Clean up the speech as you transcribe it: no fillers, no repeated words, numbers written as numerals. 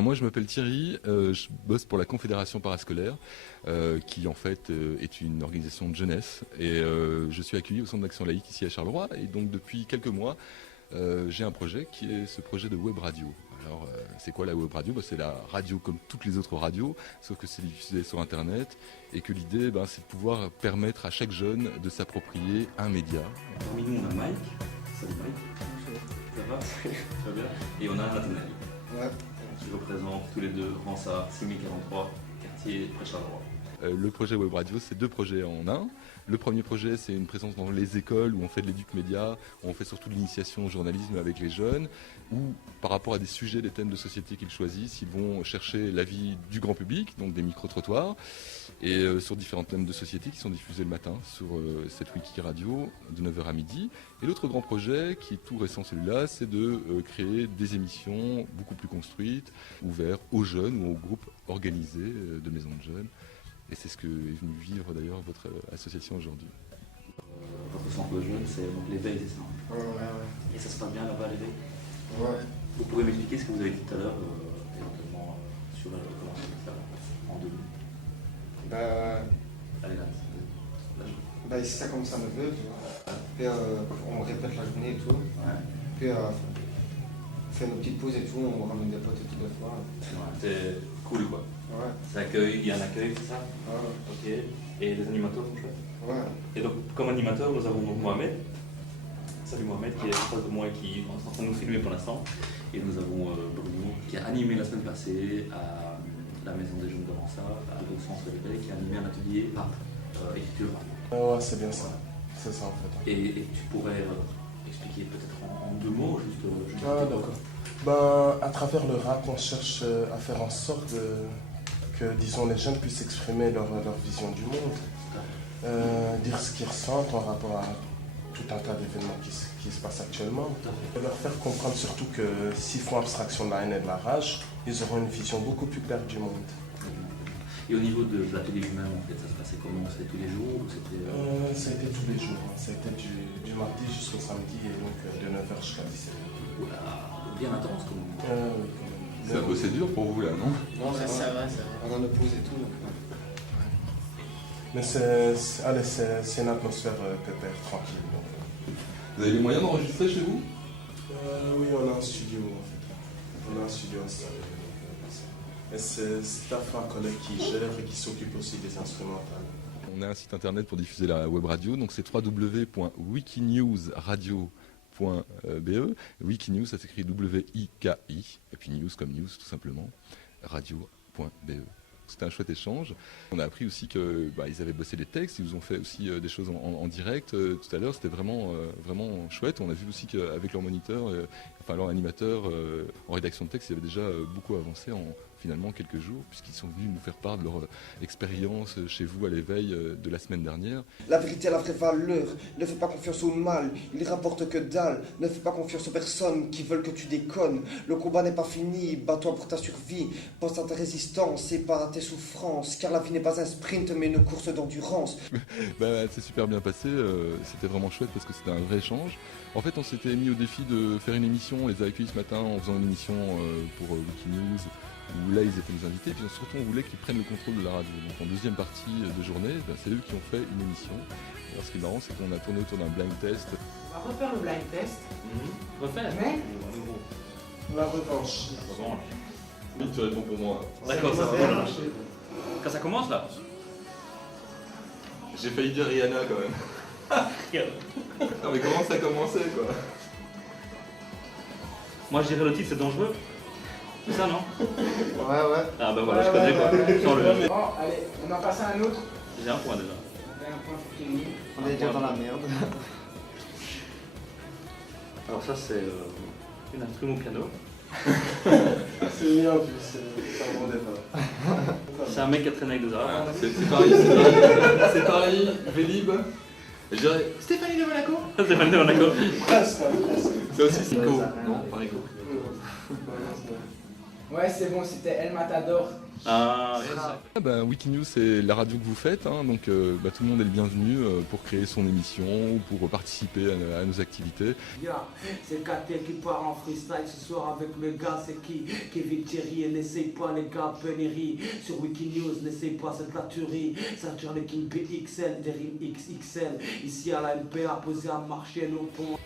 Moi je m'appelle Thierry, je bosse pour la Confédération parascolaire qui en fait est une organisation de jeunesse et je suis accueilli au Centre d'action laïque ici à Charleroi et donc depuis quelques mois j'ai un projet qui est ce projet de web radio. Alors c'est quoi la web radio? C'est la radio comme toutes les autres radios sauf que c'est diffusé sur internet et que l'idée c'est de pouvoir permettre à chaque jeune de s'approprier un média. Parmi nous on a Mike, salut Mike, ça va? Ça va bien? Et on a Nathanaël. Ouais. Qui représente tous les deux Ronsard 6043, quartier près Charleroi. Le projet Web Radio, c'est deux projets en un. Le premier projet, c'est une présence dans les écoles où on fait de l'éduc média, où on fait surtout de l'initiation au journalisme avec les jeunes, où par rapport à des sujets, des thèmes de société qu'ils choisissent, ils vont chercher l'avis du grand public, donc des micro-trottoirs, et sur différents thèmes de société qui sont diffusés le matin sur cette wiki radio de 9h à midi. Et l'autre grand projet, qui est tout récent celui-là, c'est de créer des émissions beaucoup plus construites, ouvertes aux jeunes ou aux groupes organisés de maisons de jeunes. Et c'est ce que est venu vivre d'ailleurs votre association aujourd'hui. Votre centre de jeunes, c'est donc l'éveil, c'est ça? Ouais. Et ça se passe bien là-bas, l'éveil? Ouais. Vous pourrez m'expliquer ce que vous avez dit tout à l'heure, éventuellement sur comment ça se fait en deux minutes? Allez là. Ici ça commence à 9h, tu vois. Puis on répète la journée et tout. Ouais. Puis on fait nos petites pauses et tout, on ramène des potes et tout des fois. Ouais, c'est cool quoi. Ouais. Ça accueille, il y a un accueil, c'est ça? Ouais. Ok. Et les animateurs sont chouettes? Ouais. Et donc, comme animateur, nous avons donc Mohamed. Salut Mohamed, qui est en face de moi et qui est en train de nous filmer pour l'instant. Et nous avons Bruno, qui a animé la semaine passée à la Maison des Jeunes de Ronsard, au centre de l'éveil, qui a animé un atelier écriture. Ouais, c'est bien ça. C'est ça en fait. Et tu pourrais expliquer peut-être en deux mots, juste d'accord. À travers le rap, on cherche à faire en sorte que, disons, les jeunes puissent exprimer leur vision du monde, dire ce qu'ils ressentent en rapport à tout un tas d'événements qui se passent actuellement. Et leur faire comprendre surtout que s'ils font abstraction de la haine et de la rage, ils auront une vision beaucoup plus claire du monde. Et au niveau de l'atelier lui-même, en fait, ça se passait comment? C'était tous les jours ou c'était... Ça a été tous les jours. Ça a été du mardi jusqu'au samedi et donc de 9h jusqu'à 17h. Oula, bien intense quand même. Oui, quand même. C'est un peu c'est dur pour vous là, non? Non, ça va. On a nos pauses et tout. Donc, Mais c'est une atmosphère pépère, tranquille. Donc. Vous avez les moyens d'enregistrer chez vous? Oui, on a un studio en fait. On a un studio installé. Et c'est un collègue qui gère et qui s'occupe aussi des instrumentales. On a un site internet pour diffuser la web radio, donc c'est www.wikinewsradio.be. Wikinews, ça s'écrit W-I-K-I, et puis news comme news tout simplement, radio.be. C'était un chouette échange. On a appris aussi qu'ils avaient bossé des textes, ils nous ont fait aussi des choses en direct tout à l'heure. C'était vraiment chouette. On a vu aussi qu'avec leur moniteur, leur animateur en rédaction de texte, ils avaient déjà beaucoup avancé en finalement quelques jours, puisqu'ils sont venus nous faire part de leur expérience chez vous à l'éveil de la semaine dernière. La vérité a la vraie valeur, ne fais pas confiance au mal, il rapporte que dalle, ne fais pas confiance aux personnes qui veulent que tu déconnes. Le combat n'est pas fini, bats-toi pour ta survie, pense à ta résistance et pas à tes souffrances, car la vie n'est pas un sprint mais une course d'endurance. C'est super bien passé, c'était vraiment chouette parce que c'était un vrai échange. En fait, on s'était mis au défi de faire une émission, on les a accueillis ce matin en faisant une émission pour Wikinews, où là ils étaient nos invités, puis surtout on voulait qu'ils prennent le contrôle de la radio. Donc en deuxième partie de journée, c'est eux qui ont fait une émission. Alors ce qui est marrant, c'est qu'on a tourné autour d'un blind test. On va refaire le blind test. Refaire? Mais La revanche. Oui, tu réponds pour moi. D'accord, ça va. Quand ça commence là? J'ai failli dire Rihanna quand même. Non mais comment ça a commencé quoi? Moi je dirais le titre c'est dangereux. C'est ça non? Ouais. Ah bah voilà, je connais quoi. Sans le... Bon, allez, on en passe à un autre. J'ai un point déjà. On a un point pour Kenny. On est déjà dans la merde. Alors ça c'est une instrument au piano. C'est bien vu, c'est un bon départ. C'est un mec qui a traîné avec des arabes. C'est pareil, Vélib. Je dirais Stéphanie de Monaco. Stéphanie de Monaco. Presque. C'est aussi Sico. Non, pas Rico. Ouais, c'est bon, c'était El Matador Ah, ouais, ça. Ah ben, Wikinews, c'est la radio que vous faites, hein, donc tout le monde est le bienvenu pour créer son émission ou pour participer à nos activités. Yeah, c'est KT qui part en freestyle ce soir avec mes gars, c'est qui Kevin Thierry, et n'essaye pas les gars, Pennery. Sur Wikinews, n'essaye pas cette la tuerie. Sergio le King PXL, des rimes XXL. Ici à la MPA, posé à marcher nos ponts.